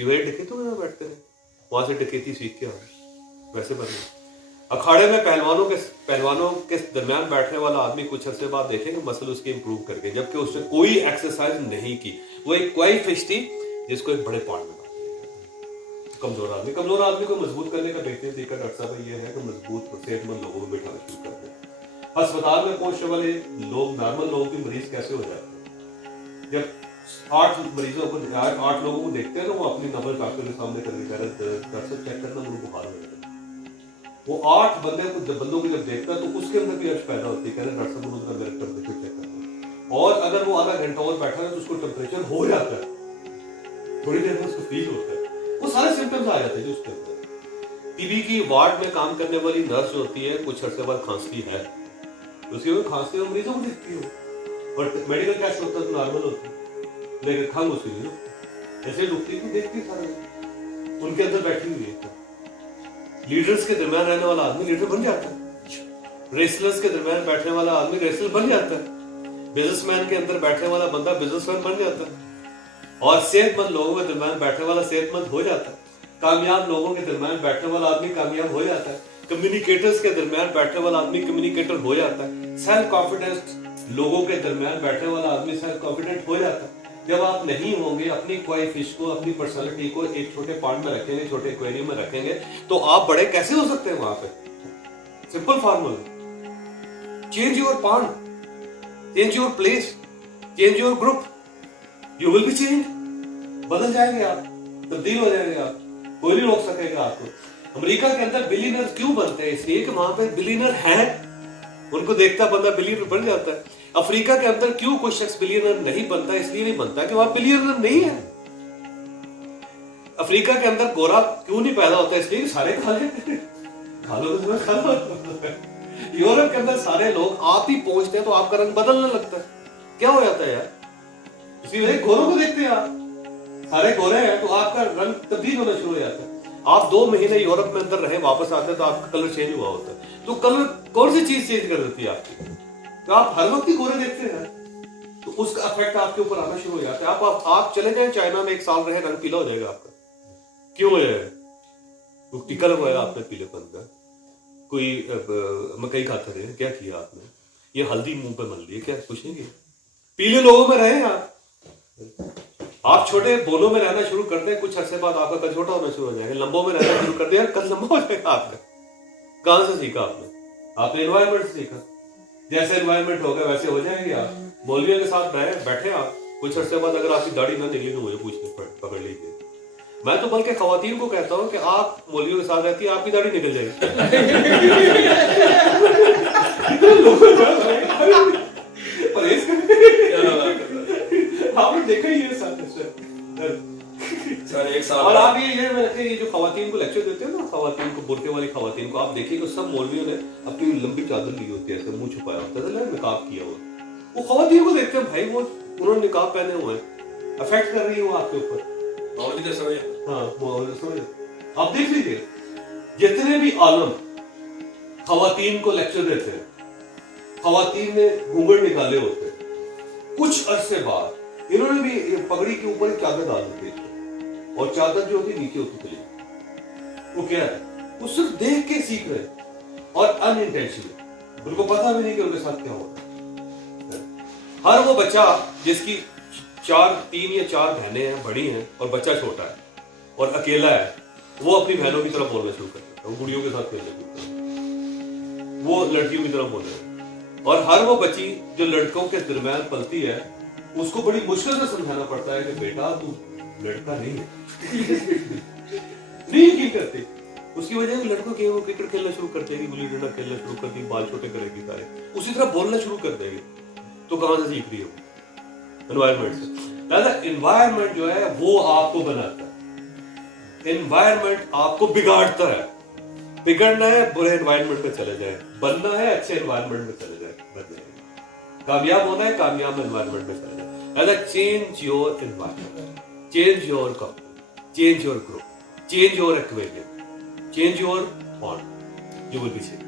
उसकी वजह डकैतों में बैठते रहे, वहां से डकैती सीख के आओ, वैसे बने। अखाड़े में पहलवानों के दरमियान बैठने वाला आदमी कुछ अर्से बाद देखेंगे मसल उसकी इंप्रूव कर गए, जबकि उसने कोई एक्सरसाइज नहीं की। वो एक क्वाई फिश थी जिसको एक बड़े पॉइंट में बांध दिया गया। कमजोर आदमी को मजबूत करने का बेहतरीन तरीका डॉक्टर साहब ये है कि मजबूत और सेहतमंद लोगों को बिठाना शुरू कर दें। अस्पताल में पहुंचने वाले लोग नॉर्मल लोगों की मरीज कैसे हो जाते हैं? जब 8 लोगों को देखते हैं तो वो अपनी नंबर डॉक्टर के सामने करके कह रहे डॉक्टर चेक करना, मुझे बुखार हो जाता है। वो 8 बंदों को जब देखता है तो उसके अंदर भी अर्ज पैदा होती है, कह रहे डॉक्टर साहब मुझे मेरा टेम्परेचर चेक करना। और अगर वो आधा घंटा और बैठा है तो उसको टेम्परेचर हो जाता है, थोड़ी देर में उसको फील होता है, वो सारे सिम्टम्स आ जाते हैं जो उसके अंदर। टीबी की वार्ड में काम करने वाली नर्स होती है, कुछ अर्से बाद खांसती है, उसकी वजह खांसती है मरीजों को दिखती हो और मेडिकल टेस्ट होता है तो नॉर्मल होता है, लेकिन खंग उसकी नहीं ऐसे डूबती को देखती सारे उनके अंदर बैठी हुई है। लीडर्स के दरमियान रहने वाला आदमी लीडर बन जाता है, रेसलर्स के दरमियान बैठने वाला आदमी रेसलर बन जाता है, बिजनेसमैन के अंदर बैठने वाला बंदा बिजनेसमैन बन जाता है, और सेहतमंद लोगों के दरमियान बैठने वाला सेहतमंद हो जाता है, कामयाब लोगों के दरमियान बैठने वाला आदमी कामयाब हो जाता है, कम्युनिकेटर्स के दरमियान बैठने वाला आदमी कम्युनिकेटर हो जाता है, सेल्फ कॉन्फिडेंस लोगों के दरमियान बैठने वाला आदमी सेल्फ कॉन्फिडेंट हो जाता है। जब आप नहीं होंगे, अपनी क्वाई फिश को, अपनी पर्सनालिटी को एक छोटे पॉन्ड में रखेंगे, छोटे एक्वेरियम में रखेंगे, तो आप बड़े कैसे हो सकते हैं वहां पे? Simple formula, change your pond, change your place, change your group, you will be change. बदल जाएंगे आप, तब्दील हो जाएंगे आप, कोई नहीं रोक सकेगा आपको। अमेरिका के अंदर बिलियनर क्यों बनते हैं? इसलिए कि वहां पे बिलियनर हैं, उनको देखता बंदा बिलियनर बन जाता है। अफ्रीका के अंदर क्यों कोई शख्स बिलियनर नहीं बनता? इसलिए नहीं बनता कि वहां बिलियनर नहीं है। अफ्रीका के अंदर गोरा क्यों नहीं पैदा होता? इसलिए सारे काले यूरोप के अंदर सारे लोग आप ही पहुंचते हैं तो आपका रंग बदलने लगता है। क्या हो जाता है यार? इसी वजह गोरों को देखते हैं आप, सारे गोरे हैं तो आपका रंग तब्दील होना शुरू हो जाता है। आप 2 महीने यूरोप में अंदर रहे, वापस आते हैं तो आपका कलर चेंज हुआ होता है। तो कलर कौन सी चीज चेंज कर देती है आपकी? तो आप हर वक्त ही गोरे देखते हैं तो उसका इफेक्ट आपके ऊपर आना शुरू हो जाता है। आप चले जाएं चाइना में 1 साल रहे, रंग पीला हो जाएगा आपका। क्यों हो जाएगा? तो टीका लगवाया आपने पीलेपन का, कोई मकई खाते रहे, क्या किया आपने? ये हल्दी मुंह पे मल ली, क्या कुछ नहीं किया? पीले लोगों में रहे आप छोटे बोलों में रहना शुरू करते हैं, कुछ अर्से बाद आपका कद छोटा होना शुरू हो जाएगा। लंबों में रहना शुरू कर दिया, कद लंबा हो जाएगा आपका। कहां से सीखा आपने एनवायरमेंट से सीखा। जैसे एनवायरमेंट होगा वैसे हो जाएंगे आप। मौलवियों के साथ बैठे आप, कुछ अर्से बाद अगर आपकी दाढ़ी ना निकली तो मुझे पूछने पकड़ लीजिए। मैं तो बल्कि खवातीन को कहता हूं कि आप मौलवियों के साथ रहती है, आपकी दाढ़ी निकल जाएगी। आपने देखा ही है एक साल। और आप ये जो खवातीन को लेक्चर देते हैं ना, खवातीन को, बुर्के वाली खवातीन को आप देखिएगा, सब मौलवियों ने अपनी लंबी चादर ली होती है, मुंह छुपाया होता है, निकाब किया हुआ। वो खवातीन को देखते हैं भाई, वो उन्होंने निकाब पहने हुए हैं, अफेक्ट कर रही है वो आपके ऊपर। हाँ, आप देख लीजिए जितने भी आलम खवातीन को लेक्चर देते हैं, खवातीन ने घूंघट निकाले होते हैं, कुछ अरसे बाद इन्होंने भी पगड़ी के ऊपर एक चादर डाल दी और चादर जो होती नीचे होती चली। वो क्या है? वो सिर्फ देख के सीख रहे और अनइंटेंशनली, उनको पता भी नहीं कि उनके साथ क्या होता है। हर वो बच्चा जिसकी 3 या 4 बहनें हैं, बड़ी हैं, और बच्चा छोटा है और अकेला है, वो अपनी बहनों की तरफ बोलना शुरू कर देता है, वो गुड़ियों के साथ खेलने लगता है, वो लड़कियों की तरफ बोल रहे हैं। और हर वो बच्ची जो लड़कों के दरमियान पलती है, उसको बड़ी मुश्किल से समझाना पड़ता है कि बेटा तू लड़का नहीं है। नहीं यकीन करते, उसकी वजह लड़कों के वो क्रिकेट खेलना शुरू कर देगी, गुल्ली डंडा खेलना शुरू कर देगी, बाल छोटे करेगी सारे, उसी तरह बोलना शुरू कर देगी। तो कहां से सीख रही हो? एनवायरमेंट से। दादा एनवायरमेंट जो है वो आपको बनाता है, एनवायरमेंट आपको बिगाड़ता है। बिगड़ना है बुरे एनवायरमेंट में चले जाए, बनना है अच्छे एनवायरमेंट में चले जाए, बन जाए। कामयाब होना है कामयाब एनवायरमेंट में चले जाए। दादा change your environment, change your company, change your group, change your aquarium, change your pond, you will be safe.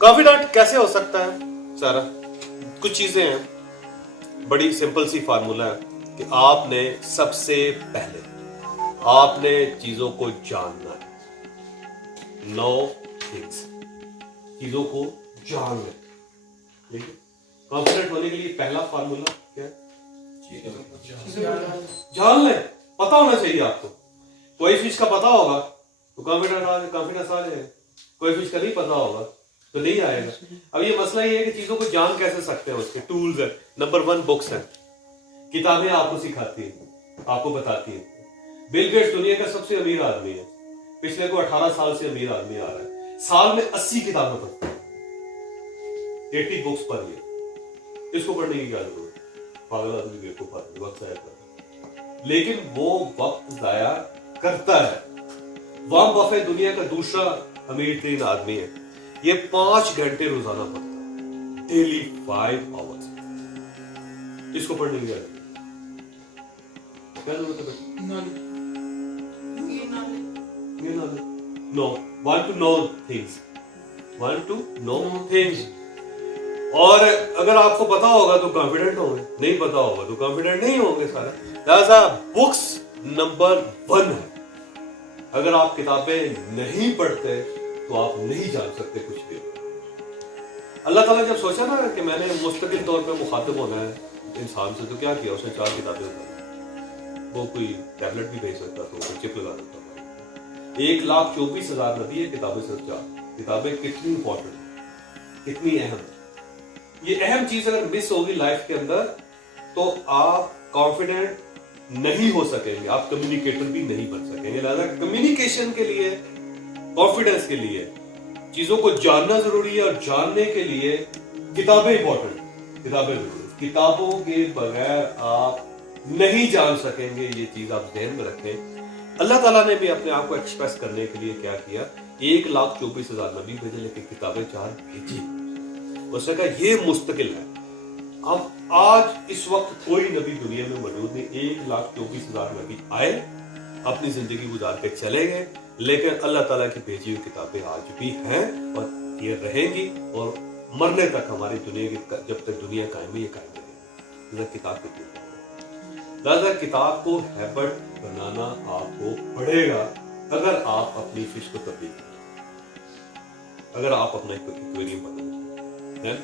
Confident कैसे हो सकता है? सारा कुछ चीजें हैं। बड़ी सिंपल सी फार्मूला है कि आपने सबसे पहले आपने चीजों को जानना है। नो थिंग्स, चीजों को जान ले। ठीक है, कॉन्फिडेंट होने के लिए पहला फार्मूला क्या है? जान ले, पता होना चाहिए आपको। कोई चीज का पता होगा तो कॉन्फिडेंस आ जाएगा, कोई चीज का नहीं पता होगा तो नहीं आएगा। अब ये मसला ये है कि चीजों को जान कैसे सकते हैं, उसके टूल्स है। नंबर 1 बुक्स है, किताबें आपको सिखाती है, आपको बताती है। बिल गेट्स दुनिया का सबसे अमीर आदमी है, पिछले को 18 साल से अमीर आदमी आ रहा है, साल में 80 किताबें पढ़ता है, 80 बुक्स पढ़ लिया। इसको पढ़ने की क्या जरूरत है? पागल आदमी बेवकूफ आदमी, वक्त जाया करता, लेकिन वो वक्त जाया करता है। वॉरेन बफेट दुनिया का दूसरा अमीर तरीन आदमी है, ये 5 घंटे रोजाना पढ़ता है, डेली 5 आवर्स। इसको पढ़ने की क्या जरूरत है? No, want to know things, want to know things। और अगर आपको पता होगा तो कॉन्फिडेंट होंगे, नहीं पता होगा तो कॉन्फिडेंट नहीं होंगे सारा। लिहाजा बुक्स नंबर 1 है। अगर आप किताबें नहीं पढ़ते तो आप नहीं जान सकते कुछ भी। अल्लाह ताला जब सोचा ना कि मैंने मुस्तकिल तौर पे मुखातिब होना है इंसान से, तो क्या किया? उसने 4 किताबें उतारी। वो कोई टैबलेट भी भेज सकता था, कोई चिप लगा सकता था। 1,24,000 नबी है, किताबें सिर्फ 4। किताबें कितनी इंपॉर्टेंट, कितनी अहम। ये अहम चीज अगर मिस होगी लाइफ के अंदर तो आप कॉन्फिडेंट नहीं हो सकेंगे, आप कम्युनिकेटर भी नहीं बन सकेंगे। लिहाजा कम्युनिकेशन के लिए, कॉन्फिडेंस के लिए चीजों को जानना जरूरी है, और जानने के लिए किताबें इंपॉर्टेंट, किताबें जरूरी। किताबों के बगैर आप नहीं जान सकेंगे, ये चीज आप ध्यान में रखें। अल्लाह ताला ने भी अपने आप को एक्सप्रेस करने के लिए क्या किया? 1,24,000 नबी भेजे, लेकिन किताबें 4 भेजी। उसने कहा ये मुस्तकिल है। अब आज इस वक्त कोई नबी दुनिया में मौजूद नहीं। 1,24,000 नबी आए, अपनी जिंदगी गुजार के चले गए, लेकिन अल्लाह ताला की भेजी हुई किताबें आज भी हैं और ये रहेंगी, और मरने तक हमारी दुनिया की, जब तक दुनिया कायम है, ये कायम रहेगी। किताब कितनी, लिहाजा किताब को हैबिट बनाना आपको पड़ेगा अगर आप अपनी फिश को तब्दील करें, अगर आप अपना aquarium banana. Then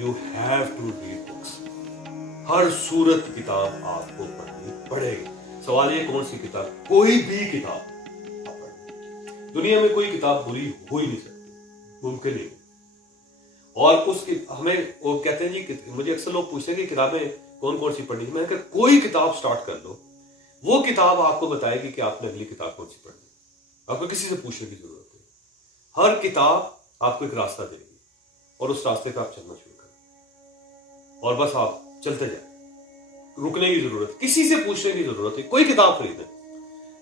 you have to read books। हर सूरत किताब आपको पढ़नी पड़ेगी। सवाल ये कौन सी किताब? कोई भी किताब आप पढ़ें। दुनिया में कोई किताब बुरी हो ही नहीं सकती, मुमकिन नहीं। और उसकी हमें वो कहते हैं जी, मुझे अक्सर लोग पूछते हैं कि किताबें कौन कौन सी पढ़नी। मैंने कहा कोई किताब स्टार्ट कर लो, वो किताब आपको बताएगी कि आपने अगली किताब कौन सी पढ़नी। आपको किसी से पूछने की जरूरत है। हर किताब आपको एक रास्ता देगी और उस रास्ते पे आप चलना शुरू करें, और बस आप चलते जाए, रुकने की जरूरत, किसी से पूछने की जरूरत है। कोई किताब खरीदें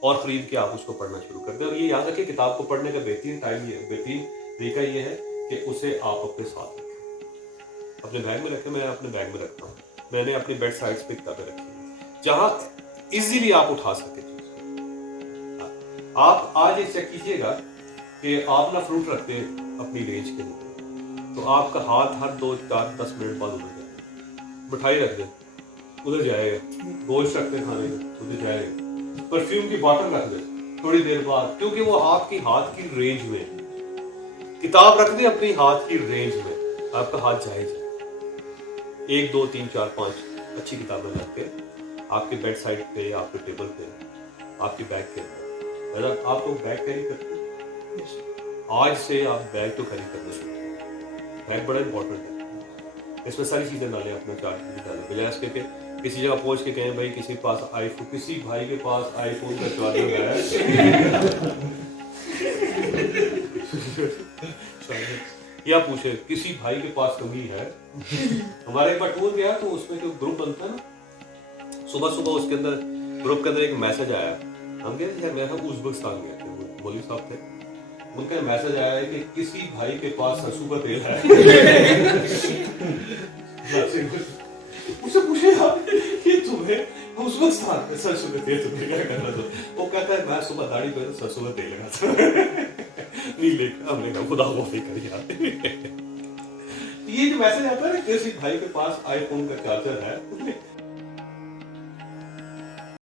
और खरीद के आप उसको पढ़ना शुरू कर दें। और ये याद रखें, किताब को पढ़ने का बेहतरीन टाइम ये, बेहतरीन तरीका ये है कि उसे आप अपने साथ रखें, अपने बैग में रखें। मैं अपने बैग में रखता हूँ, मैंने अपनी बेड साइड्स पे किताबें रखी हैं जहां इजीली आप उठा सके चीज। आप आज ये चेक कीजिएगा कि आप ना फ्रूट रखते हैं अपनी रेंज के लिए, तो आपका हाथ हर 2, 4, 10 मिनट बाद उधर जाएगा। मिठाई रख दे, उधर जाएगा। गोश्त रखते खाने का, उधर जाएगा। परफ्यूम की बॉटल रख दे थोड़ी देर बाद, क्योंकि वो आपकी हाथ की रेंज में है। किताब रख दे अपनी हाथ की रेंज में, आपका हाथ जाएगा। 1, 2, 3, 4, 5 अच्छी किताबें रख के आपके बेड साइड पे, आपके टेबल पे, आपकी बैग के अंदर। अगर आप लोग बैग कैरी करते हैं, आज से आप बैग तो कैरी करना शुरू। बैग बड़ा इंपॉर्टेंट है, इसमें सारी चीजें डालें, अपने चार्ज डालें, बजाय इसके कि किसी जगह पहुंच के कहें भाई किसी पास आईफोन, किसी भाई के पास आईफोन का चार्जर है या पूछे किसी भाई के पास कमी है। हमारे एक बार टूर गया तो उसमें जो ग्रुप बनता है ना, सुबह सुबह उसके अंदर ग्रुप के अंदर एक मैसेज आया। हम गए थे, मैं उज़्बेकिस्तान गए थे, मौलवी साहब थे, उनका मैसेज आया है कि किसी भाई के पास सरसों का तेल है। उसे पूछेगा कि तुम्हें उज़्बेकिस्तान में सरसों का तेल तुम्हें क्या करना था? वो कहता है मैं सुबह दाढ़ी पे सरसों का तेल लगाता नहीं लेकर, हमने कहा खुदा माफी कर यार। ये जो मैसेज आता है ना, किसी भाई के पास आईफोन का चार्जर है, उसमें